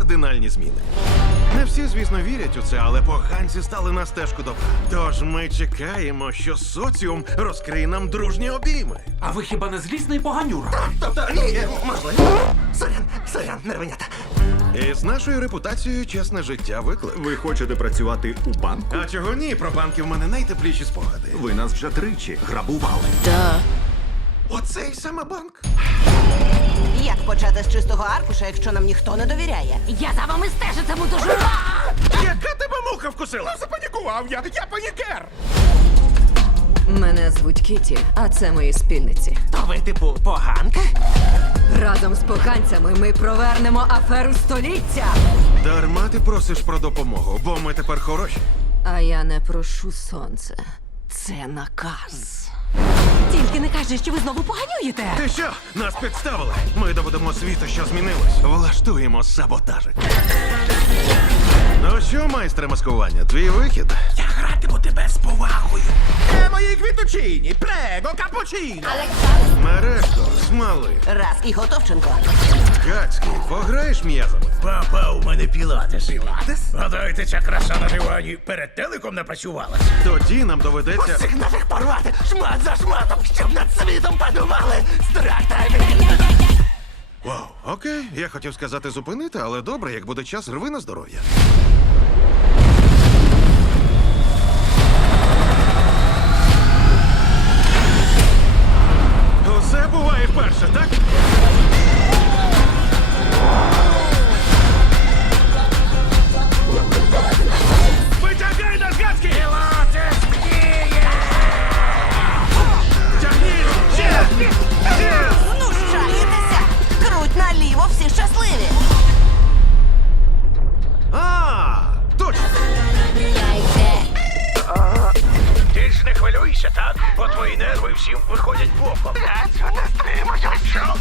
кардинальні зміни. Не всі, звісно, вірять у це, але поганці стали на стежку добра. Тож ми чекаємо, що соціум розкриє нам дружні обійми. А ви хіба не злісний поганюра? Тобто, ні, можливо. Сорян, сорян, нервенята. І з нашою репутацією чесне життя виклик. Ви хочете працювати у банку? А чого ні? Про банки в мене найтепліші спогади. Ви нас вже тричі грабували. Оцей саме банк. Як почати з чистого аркуша, якщо нам ніхто не довіряє? Я за вами стежитиму дуже. Яка тебе муха вкусила? Запанікував я, я панікер. Мене звуть Кіті, а це мої спільниці. То ви, типу, поганка? Разом з поганцями ми провернемо аферу століття. Дарма ти просиш про допомогу, бо ми тепер хороші. А я не прошу сонце. Це наказ. Тільки не кажи, що ви знову поганюєте. Ти що? Нас підставили. Ми доведемо світу, що змінилось. Влаштуємо саботажик. Ну що, майстре маскування, твій вихід? Я гратиму тебе з повагою. Е, мої квіточині, прего, капучино. Мережко, смали, Раз і Готовченко. Гацький, пограєш м'язами? Папа, у мене пілатес. Пілатес? Гадаєте, ця краса на дивані перед телеком не працювала? Тоді нам доведеться. Усіх наших порвати, шмат за шматом, щоб над світом подумали. Страх та Вау, окей, я хотів сказати зупинити, але добре, як буде час, рви на здоров'я. Усе буває вперше, так? Круть всі щасливі! А, точно! Ти ж не хвилюйся, так? Бо твої нерви всім виходять боком. Що?